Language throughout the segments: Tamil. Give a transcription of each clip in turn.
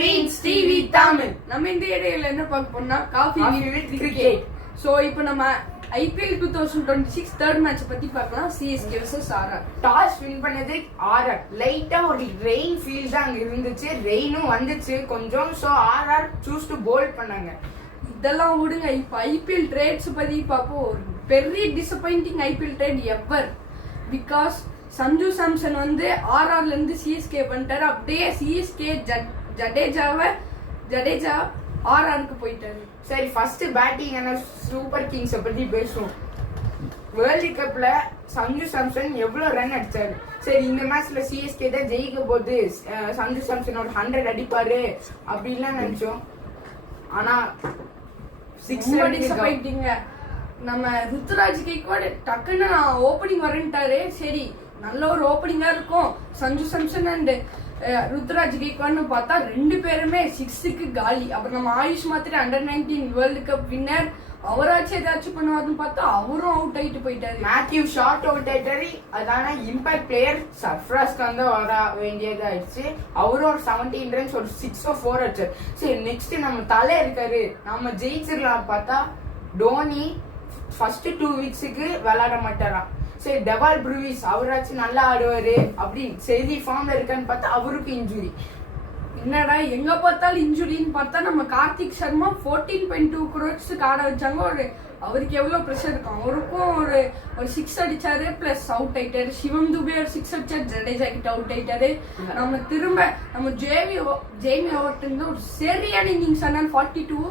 Twins TV Tamil. நம்ம இந்த இடையில என்ன பார்க்க போறோம்னா காஃபி வித் கிரிக்கெட். சோ இப்போ நம்ம ஐபிஎல் 2026 தேர்ட் மேட்ச் பத்தி பார்க்கலாம். CSK vs RR. Toss win பண்ணது ஆர்ஆர். லைட்டா ஒரு ரெயின் ஃபீல் தான் அங்க இருந்துச்சு. ரெயினும் வந்துச்சு கொஞ்சம். So RR choose to bowl பண்ணாங்க. இதெல்லாம் விடுங்க, இப்போ ஐபிஎல் ட்ரேட்ஸ் பத்தி பார்ப்போம். ஒரு பெரிய disappointing IPL trade ever. Because Sanju Samson வந்து ஆர்ஆர்ல இருந்து சிஎஸ்கே பண்ணிட்டாரு. அப்படியே சிஎஸ்கே ஜடேஜா ஆர்ஆருக்கு போயிட்டாரு. சரி, ஃபர்ஸ்ட் பேட்டிங் என்ன சூப்பர் கிங்ஸ் பத்தி பேசுவோம். வேர்ல்டு கப்ல சஞ்சு சாம்சன் எவ்வளவு ரன் அடிச்சாரு. சரி, இந்த மேட்ச்ல சிஎஸ்கே தான் ஜெயிக்க போது, சஞ்சு சாம்சன் ஒரு 100 அடிப்பாரு அப்படின்லாம் நினைச்சோம். ஆனா டிசப்பாயிண்டிங்க. நம்ம ருத்துராஜ் கேக்வாட் டக்குன்னு ஓப்பனிங் வரேன்ட்டாரு. சரி, நல்ல ஒரு ஓப்பனிங்கா இருக்கும். சஞ்சு சாம்சன் அண்ட் ருத்துராஜ் கேக்வாட்னு பார்த்தா ரெண்டு பேருமே 6க்கு காலி. அப்புறம் நம்ம ஆயுஷ் மாத்திரை அண்டர்-19 வேர்ல்டு கப் வின்னர், அவராச்சும் ஏதாச்சும் பண்ணுவாருன்னு பார்த்தா அவரும் அவுட் ஆயிட்டு போயிட்டாரு. மேத்யூ ஷார்ட் அவுட் ஆயிட்டாரு. அதான இம்பாக்ட் பிளேயர் சர்ஃப்ராஸ் கான் தான் வர வேண்டியதாயிடுச்சு. அவரும் ஒரு 17 ரன்ஸ் ஒரு 6 4 அடிச்சாரு. சரி, நெக்ஸ்ட் நம்ம தலை இருக்காரு, நம்ம ஜெயிச்சிடலாம் பார்த்தா டோனி ஃபர்ஸ்ட் 2 வீக்ஸுக்கு விளையாட மாட்டாராம். சரி, டெவால் ப்ரூவிஸ் அவராச்சும் நல்லா ஆடுவாரு அப்படி சரி ஃபார்ம்ல இருக்கான்னு பார்த்தா அவருக்கு இன்ஜுரி. என்னடா எங்க பார்த்தாலும் இன்ஜுரின்னு பார்த்தா நம்ம கார்த்திக் சர்மா 14.2 crores ஆட வச்சாங்க. அவருக்கு எவ்வளவு ப்ரெஷர் இருக்கும். அவருக்கும் ஒரு 6 அடிச்சாரு பிளஸ் அவுட் ஆயிட்டாரு. சிவம் துபே ஒரு 6 அடிச்சாரு, ஜடேஜா கிட்ட அவுட் ஆயிட்டாரு. நம்ம திரும்ப நம்ம ஜேமி ஓவர்டன் ஒரு சரியான இன்னிங்ஸ் ஆனால் 42.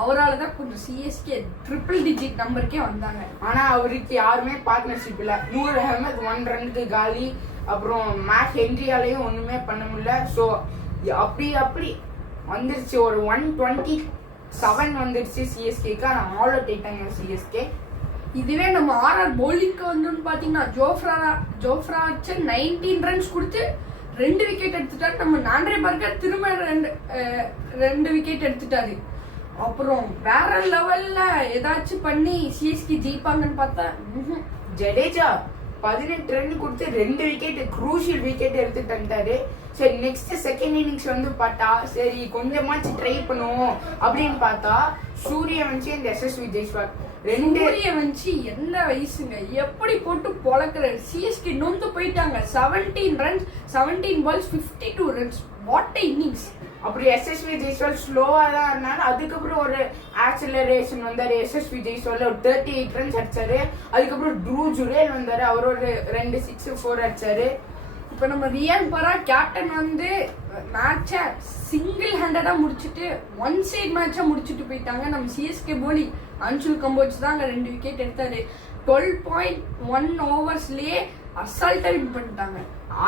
அவரால் தான் கொஞ்சம் சிஎஸ்கே ட்ரிபிள் டிஜிட் நம்பருக்கே வந்தாங்க. ஆனா அவருக்கு யாருமே பார்ட்னர்ஷிப் இல்ல. நூர் அஹமத் 1 ரன்னுக்கு காலி. அப்புறம் மேட் ஹென்ரியாலையும் ஒண்ணுமே பண்ண முடியல. ஸோ அப்படி வந்துருச்சு. ஒரு 127 வந்துருச்சு சிஎஸ்கேக்கு. ஆனா ஆல் அவுட் ஆயிட்டாங்க சிஎஸ்கே. இதுவே நம்ம ஆர்ஆர் பவுலிங்க்கு வந்து பாத்தீங்கன்னா ஜோஃப்ரா 19 ரன்ஸ் கொடுத்து 2 விக்கெட் எடுத்துட்டாரு. நம்ம நான்ட்ரே பர்கர் திரும்ப 2 விக்கெட் எடுத்துட்டாரு. அப்புறம் வேற லெவல்ல ஏதாச்சும் பண்ணி சிஎஸ்கே ஜெயிப்பாங்கன்னு பார்த்தா ஜடேஜா 18 ரன் கொடுத்து 2 விக்கெட் குரூஷியல் விக்கெட் எடுத்துட்டு வந்துட்டாரு. சரி, நெக்ஸ்ட் செகண்ட் இன்னிங்ஸ் வந்து பார்த்தா சரி கொஞ்சமாச்சு ட்ரை பண்ணுவோம் அப்படின்னு பார்த்தா சூரியவன்சி அண்ட் எஸ்எஸ்வி ஜெய்ஸ்வால் சூரியவன்சி என்ன வயசுங்க, எப்படி போட்டு பொழக்கிறாரு. சிஎஸ்கே நொந்து போயிட்டாங்க. 17 runs 17 balls 52 runs. What innings. அப்படி எஸ்எஸ்வி ஜெய்ஸ்வால் ஸ்லோவா தான் இருந்தாரு. அதுக்கப்புறம் ஒரு ஆக்சிலரேஷன் வந்தாரு. எஸ்எஸ்வி ஜெய்ஸ்வால் ஒரு 38 ரன்ஸ் அடிச்சாரு. அதுக்கப்புறம் ட்ரூ ஜுரேல் வந்தாரு. அவர் ஒரு 2 6 4 அடிச்சாரு. இப்ப நம்ம ரியான் பரா கேப்டன் வந்து மேட்ச சிங்கிள் ஹேண்டடா முடிச்சுட்டு ஒன் சைட் மேட்சா முடிச்சுட்டு போயிட்டாங்க. நம்ம சிஎஸ்கே போலி அன்சுல் கம்போஜ் தான் அங்க 2 விக்கெட் எடுத்தாரு. 12.1 ஓவர்ஸ்லயே அசால்ட்டா வின் பண்ணிட்டாங்க.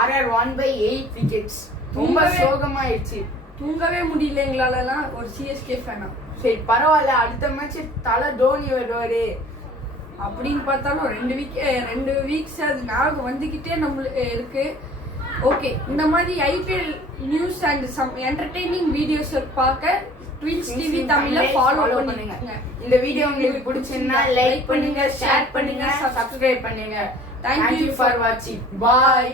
RR 1/8 wickets. ரொம்ப சோகமாயிடுச்சு. தூங்கவே முடியல எங்களாலலாம் ஒரு சிஎஸ்கே ஃபேனா. சரி, பரவாயில்ல, அடுத்த மேட்ச் தலை தோனி வருவாரு அப்படின்னு பார்த்தாலும் 2 வீக்ஸ் அது ஞாபகம் வந்துகிட்டே நம்மளுக்கு இருக்கு. ஓகே, இந்த மாதிரி IPL news and some entertaining videos பார்க்க ட்வின்ஸ் டிவி தமிழ ஃபாலோ பண்ணுங்க. இந்த வீடியோ உங்களுக்கு பிடிச்சிருந்தா லைக் பண்ணுங்க, ஷேர் பண்ணுங்க, சப்ஸ்கிரைப் பண்ணுங்க. Thank you for watching. Bye.